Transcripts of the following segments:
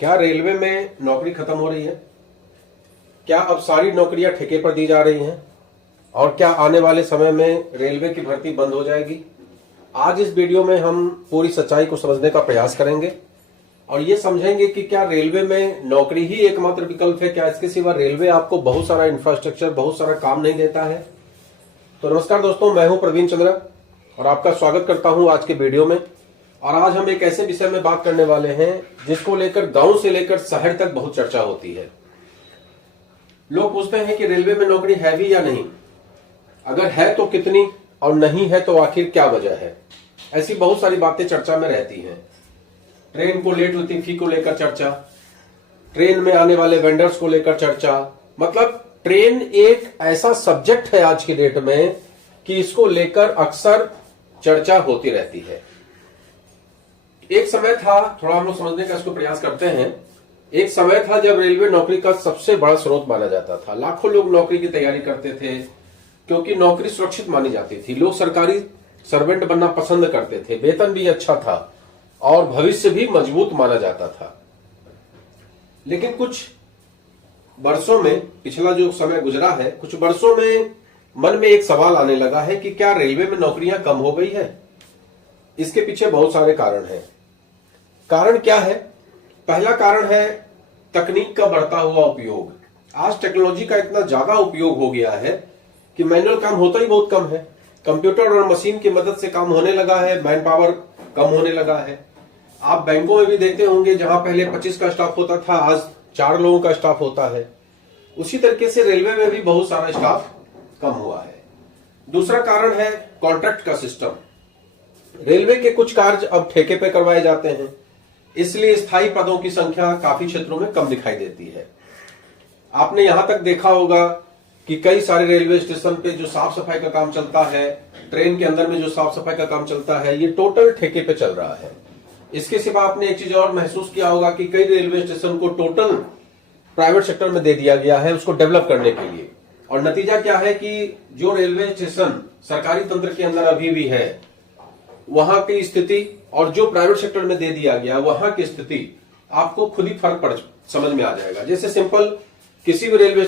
क्या रेलवे में नौकरी खत्म हो रही है? क्या अब सारी नौकरियां ठेके पर दी जा रही हैं? और क्या आने वाले समय में रेलवे की भर्ती बंद हो जाएगी? आज इस वीडियो में हम पूरी सच्चाई को समझने का प्रयास करेंगे और ये समझेंगे कि क्या रेलवे में नौकरी ही एकमात्र विकल्प है। क्या इसके सिवा रेलवे आपको बहुत सारा इंफ्रास्ट्रक्चर, बहुत सारा काम नहीं देता है? तो नमस्कार दोस्तों, मैं हूं प्रवीण चंद्र और आपका स्वागत करता हूं आज के वीडियो में। और आज हम एक ऐसे विषय में बात करने वाले हैं जिसको लेकर गांव से लेकर शहर तक बहुत चर्चा होती है। लोग पूछते हैं कि रेलवे में नौकरी है भी या नहीं, अगर है तो कितनी, और नहीं है तो आखिर क्या वजह है। ऐसी बहुत सारी बातें चर्चा में रहती हैं। ट्रेन को लेट होती फी को लेकर चर्चा, ट्रेन में आने वाले वेंडर्स को लेकर चर्चा। मतलब ट्रेन एक ऐसा सब्जेक्ट है आज की डेट में कि इसको लेकर अक्सर चर्चा होती रहती है। एक समय था, थोड़ा हम लोग समझने का इसको प्रयास करते हैं। एक समय था जब रेलवे नौकरी का सबसे बड़ा स्रोत माना जाता था। लाखों लोग नौकरी की तैयारी करते थे क्योंकि नौकरी सुरक्षित मानी जाती थी। लोग सरकारी सर्वेंट बनना पसंद करते थे, वेतन भी अच्छा था और भविष्य भी मजबूत माना जाता था। लेकिन कुछ वर्षों में, पिछला जो समय गुजरा है, कुछ वर्षों में मन में एक सवाल आने लगा है कि क्या रेलवे में नौकरियां कम हो गई है। इसके पीछे बहुत सारे कारण हैं। कारण क्या है? पहला कारण है तकनीक का बढ़ता हुआ उपयोग। आज टेक्नोलॉजी का इतना ज्यादा उपयोग हो गया है कि मैनुअल काम होता ही बहुत कम है। कंप्यूटर और मशीन की मदद से काम होने लगा है, मैन पावर कम होने लगा है। आप बैंकों में भी देखते होंगे, जहां पहले 25 का स्टाफ होता था, आज 4 लोगों का स्टाफ होता है। उसी तरीके से रेलवे में भी बहुत सारा स्टाफ कम हुआ है। दूसरा कारण है कॉन्ट्रैक्ट का सिस्टम। रेलवे के कुछ कार्य अब ठेके पे करवाए जाते हैं, इसलिए स्थायी पदों की संख्या काफी क्षेत्रों में कम दिखाई देती है। आपने यहां तक देखा होगा कि कई सारे रेलवे स्टेशन पे जो साफ सफाई का काम चलता है, ट्रेन के अंदर में जो साफ सफाई का काम चलता है, ये टोटल ठेके पे चल रहा है। इसके सिवा आपने एक चीज और महसूस किया होगा कि कई रेलवे स्टेशन को टोटल प्राइवेट सेक्टर में दे दिया गया है उसको डेवलप करने के लिए। और नतीजा क्या है कि जो रेलवे स्टेशन सरकारी तंत्र के अंदर अभी भी है, वहां की स्थिति और जो प्राइवेट सेक्टर में दे दिया गया वहां की स्थिति आपको खुद ही फर्क पड़ समझ में आ जाएगा। जैसे सिंपल किसी भी रेलवे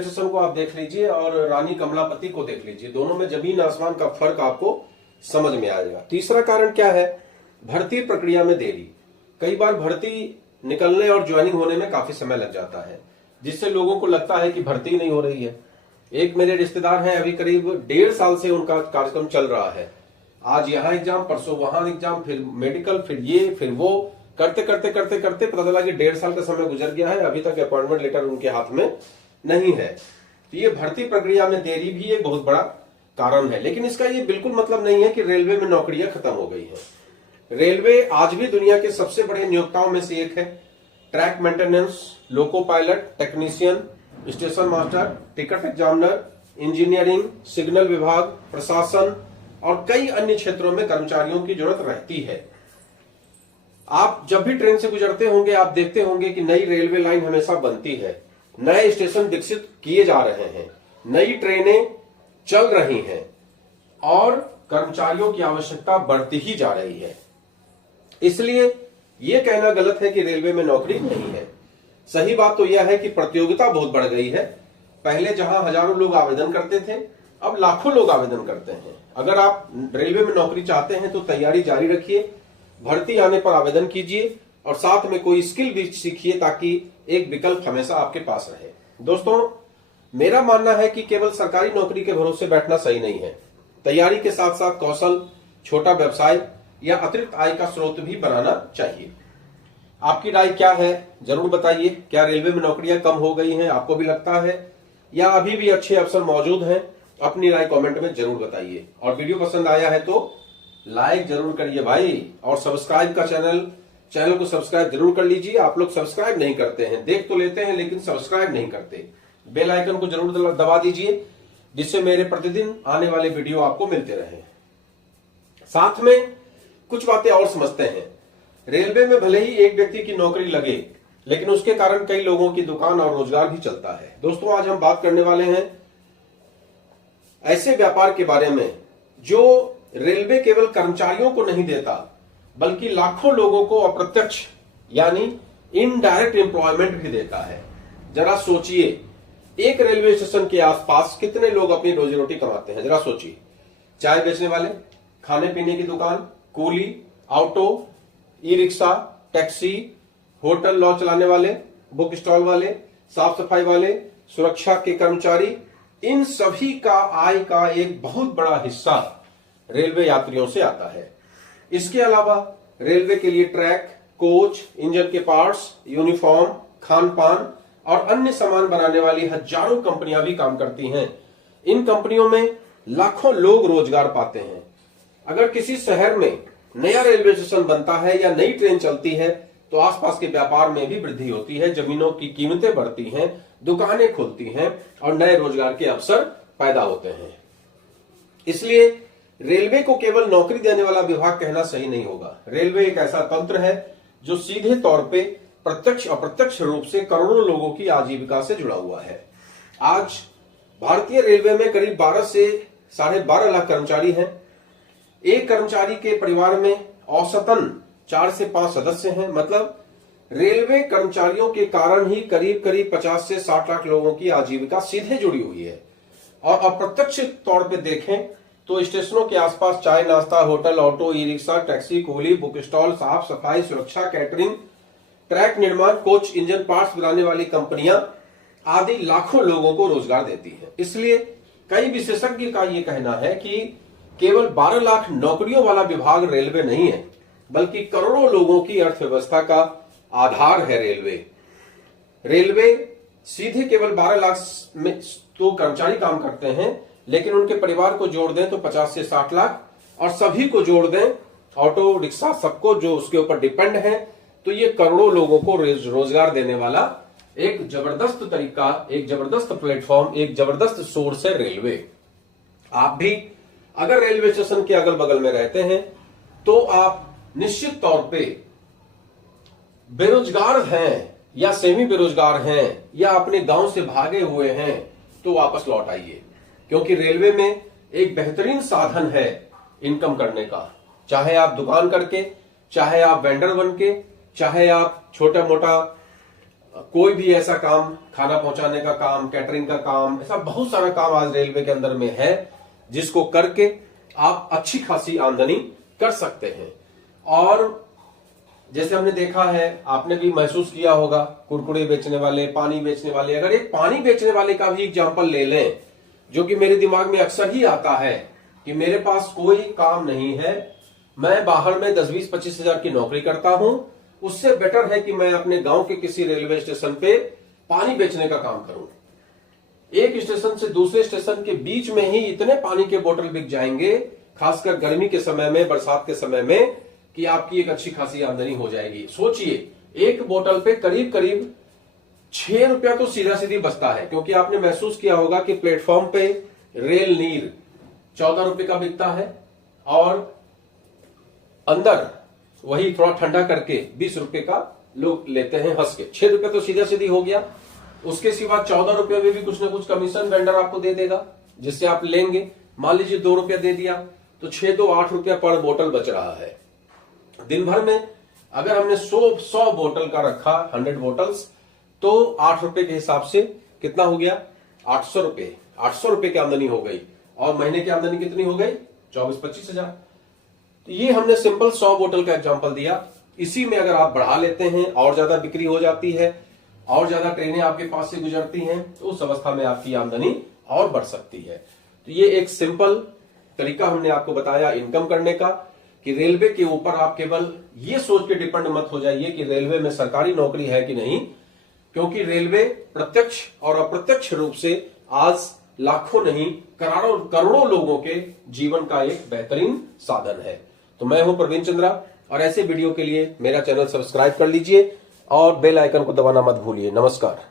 स्टेशन को आप देख लीजिए और रानी कमलापति को देख लीजिए, दोनों में जमीन आसमान का फर्क आपको समझ में आएगा। तीसरा कारण क्या है? भर्ती प्रक्रिया में देरी। कई बार भर्ती निकलने और ज्वाइनिंग होने में काफी समय लग जाता है, जिससे लोगों को लगता है कि भर्ती नहीं हो रही है। एक मेरे रिश्तेदार हैं, अभी करीब 1.5 साल से उनका कार्यक्रम चल रहा है। आज यहाँ एग्जाम, परसों वहां एग्जाम, फिर मेडिकल, फिर ये फिर वो, करते करते करते करते पता चला कि 1.5 साल का समय गुजर गया है, अभी तक अपॉइंटमेंट लेटर उनके हाथ में नहीं है। तो ये भर्ती प्रक्रिया में देरी भी एक बहुत बड़ा कारण है। लेकिन इसका ये बिल्कुल मतलब नहीं है कि रेलवे में नौकरियां खत्म हो गई है। रेलवे आज भी दुनिया के सबसे बड़े नियोक्ताओं में से एक है। Track maintenance, loco pilot, technician, station master, ticket examiner, engineering, signal विभाग, प्रशासन और कई अन्य क्षेत्रों में कर्मचारियों की जरूरत रहती है। आप जब भी ट्रेन से गुजरते होंगे, आप देखते होंगे कि नई रेलवे लाइन हमेशा बनती है, नए स्टेशन विकसित किए जा रहे हैं, नई ट्रेनें चल रही हैं और कर्मचारियों की आवश्यकता बढ़ती ही जा रही है। इसलिए यह कहना गलत है कि रेलवे में नौकरी नहीं है। सही बात तो यह है कि प्रतियोगिता बहुत बढ़ गई है। पहले जहां हजारों लोग आवेदन करते थे, अब लाखों लोग आवेदन करते हैं। अगर आप रेलवे में नौकरी चाहते हैं तो तैयारी जारी रखिए, भर्ती आने पर आवेदन कीजिए और साथ में कोई स्किल भी सीखिए ताकि एक विकल्प हमेशा आपके पास रहे। दोस्तों, मेरा मानना है कि केवल सरकारी नौकरी के भरोसे बैठना सही नहीं है। तैयारी के साथ साथ कौशल, छोटा व्यवसाय या अतिरिक्त आय का स्रोत भी बनाना चाहिए। आपकी राय क्या है जरूर बताइए। क्या रेलवे में नौकरियां कम हो गई हैं, आपको भी लगता है, या अभी भी अच्छे अवसर मौजूद हैं? अपनी राय कमेंट में जरूर बताइए। और वीडियो पसंद आया है तो लाइक जरूर करिए भाई, और सब्सक्राइब का चैनल को सब्सक्राइब जरूर कर लीजिए। आप लोग सब्सक्राइब नहीं करते हैं, देख तो लेते हैं लेकिन सब्सक्राइब नहीं करते। बेल आइकन को जरूर दबा दीजिए जिससे मेरे प्रतिदिन आने वाले वीडियो आपको मिलते रहे। साथ में कुछ बातें और समझते हैं। रेलवे में भले ही एक व्यक्ति की नौकरी लगे, लेकिन उसके कारण कई लोगों की दुकान और रोजगार भी चलता है। दोस्तों, आज हम बात करने वाले हैं ऐसे व्यापार के बारे में जो रेलवे केवल कर्मचारियों को नहीं देता बल्कि लाखों लोगों को अप्रत्यक्ष यानी इनडायरेक्ट एम्प्लॉयमेंट भी देता है। जरा सोचिए, एक रेलवे स्टेशन के आसपास कितने लोग अपनी रोजी रोटी कमाते हैं, जरा सोचिए। चाय बेचने वाले, खाने पीने की दुकान, coolie, auto, e rickshaw, taxi, hotel lodge चलाने वाले, बुक स्टॉल वाले, साफ सफाई वाले, सुरक्षा के कर्मचारी, इन सभी का आय का एक बहुत बड़ा हिस्सा रेलवे यात्रियों से आता है। इसके अलावा रेलवे के लिए ट्रैक, कोच, इंजन के पार्ट्स, यूनिफॉर्म, खान पान और अन्य सामान बनाने वाली हजारों कंपनियां भी काम करती हैं। इन कंपनियों में लाखों लोग रोजगार पाते हैं। अगर किसी शहर में नया रेलवे स्टेशन बनता है या नई ट्रेन चलती है तो आसपास के व्यापार में भी वृद्धि होती है, जमीनों की कीमतें बढ़ती हैं, दुकानें खुलती हैं और नए रोजगार के अवसर पैदा होते हैं। इसलिए रेलवे को केवल नौकरी देने वाला विभाग कहना सही नहीं होगा। रेलवे एक ऐसा तंत्र है जो सीधे तौर पे प्रत्यक्ष अप्रत्यक्ष रूप से करोड़ों लोगों की आजीविका से जुड़ा हुआ है। आज भारतीय रेलवे में करीब 12 से 12.5 लाख कर्मचारी हैं। एक कर्मचारी के परिवार में औसतन 4 से 5 सदस्य हैं। मतलब रेलवे कर्मचारियों के कारण ही करीब करीब 50 से 60 लाख लोगों की आजीविका सीधे जुड़ी हुई है। और अप्रत्यक्ष तौर पे देखें तो स्टेशनों के आसपास चाय नाश्ता, hotel, auto, e rickshaw, taxi, coolie, book stall, साफ सफाई, सुरक्षा, कैटरिंग, ट्रैक निर्माण, कोच, इंजन पार्ट्स बनाने वाली कंपनियां आदि लाखों लोगों को रोजगार देती हैं। इसलिए कई विशेषज्ञ का यह कहना है कि केवल 12 लाख नौकरियों वाला विभाग रेलवे नहीं है, बल्कि करोड़ों लोगों की अर्थव्यवस्था का आधार है रेलवे सीधे केवल 12 लाख में तो कर्मचारी काम करते हैं, लेकिन उनके परिवार को जोड़ दें तो 50 से 60 लाख और सभी को जोड़ दें, ऑटो रिक्शा सबको जो उसके ऊपर डिपेंड है, तो ये करोड़ों लोगों को रोजगार देने वाला एक जबरदस्त तरीका, एक जबरदस्त प्लेटफॉर्म, एक जबरदस्त सोर्स है रेलवे। आप भी अगर रेलवे स्टेशन के अगल बगल में रहते हैं तो आप निश्चित तौर पे बेरोजगार हैं या सेमी बेरोजगार हैं या अपने गांव से भागे हुए हैं तो वापस लौट आइए, क्योंकि रेलवे में एक बेहतरीन साधन है इनकम करने का। चाहे आप दुकान करके, चाहे आप वेंडर बन के, चाहे आप छोटा मोटा कोई भी ऐसा काम, खाना पहुंचाने का काम, कैटरिंग का काम, ऐसा बहुत सारा काम आज रेलवे के अंदर में है जिसको करके आप अच्छी खासी आमदनी कर सकते हैं। और जैसे हमने देखा है, आपने भी महसूस किया होगा, कुरकुरे बेचने वाले, पानी बेचने वाले, अगर एक पानी बेचने वाले का भी एग्जांपल ले लें, जो कि मेरे दिमाग में अक्सर ही आता है कि मेरे पास कोई काम नहीं है, मैं बाहर में 10, 20, 25 हजार की नौकरी करता हूं, उससे बेटर है कि मैं अपने गांव के किसी रेलवे स्टेशन पे पानी बेचने का काम करूं। एक स्टेशन से दूसरे स्टेशन के बीच में ही इतने पानी के बोतल बिक जाएंगे, खासकर गर्मी के समय में, बरसात के समय में, कि आपकी एक अच्छी खासी आमदनी हो जाएगी। सोचिए, एक बोतल पे करीब करीब 6 रुपया तो सीधा सीधी बचता है, क्योंकि आपने महसूस किया होगा कि प्लेटफॉर्म पे रेल नीर 14 रुपए का बिकता है और अंदर वही थोड़ा ठंडा करके 20 रुपए का लोग लेते हैं हंस के। 6 रुपए तो सीधा सीधी हो गया। उसके सिवा 14 रुपए में भी कुछ ना कुछ कमीशन वेंडर आपको दे देगा, जिससे आप लेंगे। मान लीजिए 2 रुपया दे दिया तो 6 तो 8 रुपया पर बोतल बच रहा है। दिन भर में अगर हमने 100 बोतल का रखा, 100 बोतल्स, तो 8 रुपए के हिसाब से कितना हो गया? 800 रुपए। 800 रुपए की आमदनी हो गई। और महीने की आमदनी कितनी हो गई? 24-25 हजार। तो ये हमने सिंपल 100 बोतल का एग्जांपल दिया। इसी में अगर आप बढ़ा लेते हैं, और ज्यादा बिक्री हो जाती है, और ज्यादा ट्रेनें आपके पास से गुजरती हैं, तो उस अवस्था में आपकी आमदनी और बढ़ सकती है। तो ये एक सिंपल तरीका हमने आपको बताया इनकम करने का, कि रेलवे के ऊपर आप केवल ये सोच के डिपेंड मत हो जाइए कि रेलवे में सरकारी नौकरी है कि नहीं, क्योंकि रेलवे प्रत्यक्ष और अप्रत्यक्ष रूप से आज लाखों नहीं करोड़ों लोगों के जीवन का एक बेहतरीन साधन है। तो मैं हूं प्रवीण चंद्रा, और ऐसे वीडियो के लिए मेरा चैनल सब्सक्राइब कर लीजिए और बेल आइकन को दबाना मत भूलिए। नमस्कार।